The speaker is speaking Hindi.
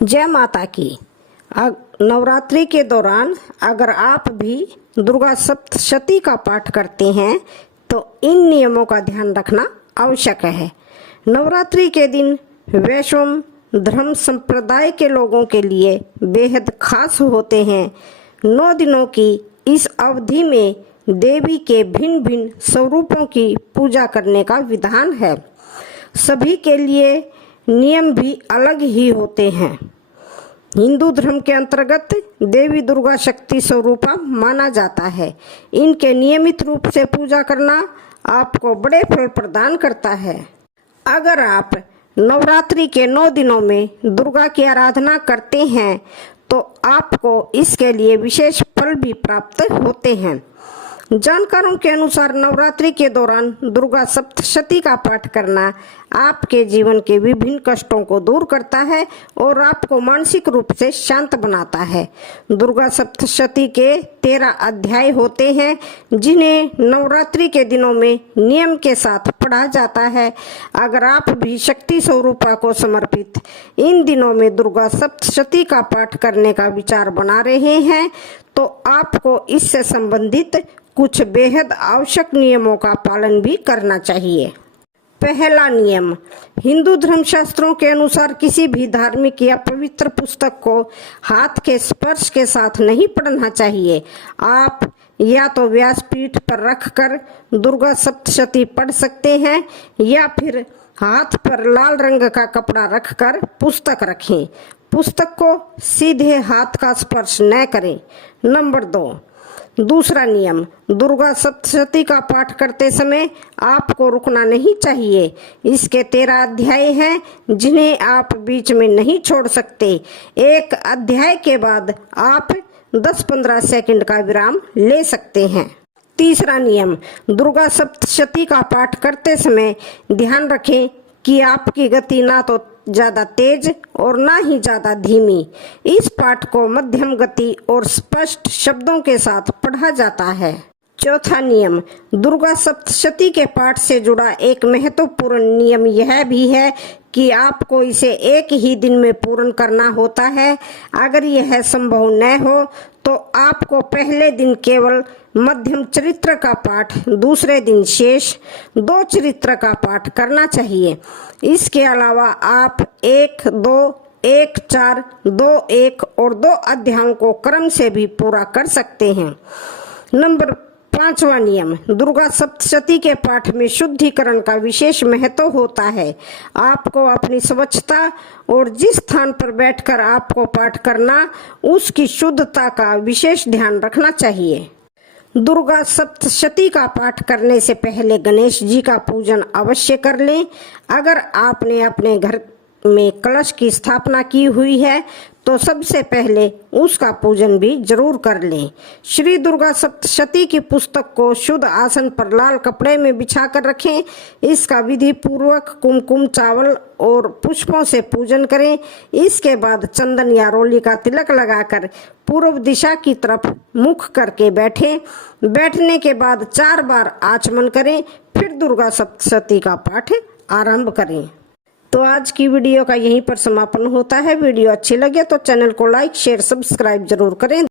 जय माता की। नवरात्रि के दौरान अगर आप भी दुर्गा सप्तशती का पाठ करते हैं तो इन नियमों का ध्यान रखना आवश्यक है। नवरात्रि के दिन वैष्णव धर्म संप्रदाय के लोगों के लिए बेहद खास होते हैं। 9 दिनों की इस अवधि में देवी के भिन्न भिन्न स्वरूपों की पूजा करने का विधान है। सभी के लिए नियम भी अलग ही होते हैं। हिंदू धर्म के अंतर्गत देवी दुर्गा शक्ति स्वरूपा माना जाता है। इनके नियमित रूप से पूजा करना आपको बड़े फल प्रदान करता है। अगर आप नवरात्रि के 9 दिनों में दुर्गा की आराधना करते हैं तो आपको इसके लिए विशेष फल भी प्राप्त होते हैं। जानकारों के अनुसार नवरात्रि के दौरान दुर्गा सप्तशती का पाठ करना आपके जीवन के विभिन्न कष्टों को दूर करता है और आपको मानसिक रूप से शांत बनाता है। दुर्गा सप्तशती के 13 अध्याय होते हैं जिन्हें नवरात्रि के दिनों में नियम के साथ पढ़ा जाता है। अगर आप भी शक्ति स्वरूपा को समर्पित इन दिनों में दुर्गा सप्तशती का पाठ करने का विचार बना रहे हैं तो आपको इससे संबंधित कुछ बेहद आवश्यक नियमों का पालन भी करना चाहिए। पहला नियम, हिंदू धर्म शास्त्रों के अनुसार किसी भी धार्मिक या पवित्र पुस्तक को हाथ के स्पर्श के साथ नहीं पढ़ना चाहिए। आप या तो व्यासपीठ पर रखकर दुर्गा सप्तशती पढ़ सकते हैं या फिर हाथ पर लाल रंग का कपड़ा रखकर पुस्तक रखें। पुस्तक को सीधे हाथ का स्पर्श न करें। नंबर 2, दूसरा नियम, दुर्गा सप्तशती का पाठ करते समय आपको रुकना नहीं चाहिए। इसके 13 अध्याय हैं जिन्हें आप बीच में नहीं छोड़ सकते। एक अध्याय के बाद आप 10-15 सेकंड का विराम ले सकते हैं। तीसरा नियम, दुर्गा सप्तशती का पाठ करते समय ध्यान रखें कि आपकी गति ना तो ज्यादा तेज और ना ही ज्यादा धीमी। इस पाठ को मध्यम गति और स्पष्ट शब्दों के साथ पढ़ा जाता है। चौथा नियम, दुर्गा सप्तशती के पाठ से जुड़ा एक महत्वपूर्ण नियम यह भी है कि आपको इसे एक ही दिन में पूर्ण करना होता है। अगर यह संभव न हो तो आपको पहले दिन केवल मध्यम चरित्र का पाठ, दूसरे दिन शेष 2 चरित्र का पाठ करना चाहिए। इसके अलावा आप 1, 2, 1, 4, 2, 1 और 2 अध्यायों को क्रम से भी पूरा कर सकते हैं। नंबर 5वां नियम, दुर्गा सप्तशती के पाठ में शुद्धिकरण का विशेष महत्व होता है। आपको अपनी स्वच्छता और जिस स्थान पर बैठकर आपको पाठ करना उसकी शुद्धता का विशेष ध्यान रखना चाहिए। दुर्गा सप्तशती का पाठ करने से पहले गणेश जी का पूजन अवश्य कर लें। अगर आपने अपने घर में कलश की स्थापना की हुई है तो सबसे पहले उसका पूजन भी जरूर कर लें। श्री दुर्गा सप्तशती की पुस्तक को शुद्ध आसन पर लाल कपड़े में बिछा कर रखें। इसका विधि पूर्वक कुमकुम, चावल और पुष्पों से पूजन करें। इसके बाद चंदन या रोली का तिलक लगाकर पूर्व दिशा की तरफ मुख करके बैठें। बैठने के बाद 4 बार आचमन करें, फिर दुर्गा सप्तशती का पाठ आरंभ करें। तो आज की वीडियो का यहीं पर समापन होता है। वीडियो अच्छी लगे तो चैनल को लाइक, शेयर, सब्सक्राइब जरूर करें।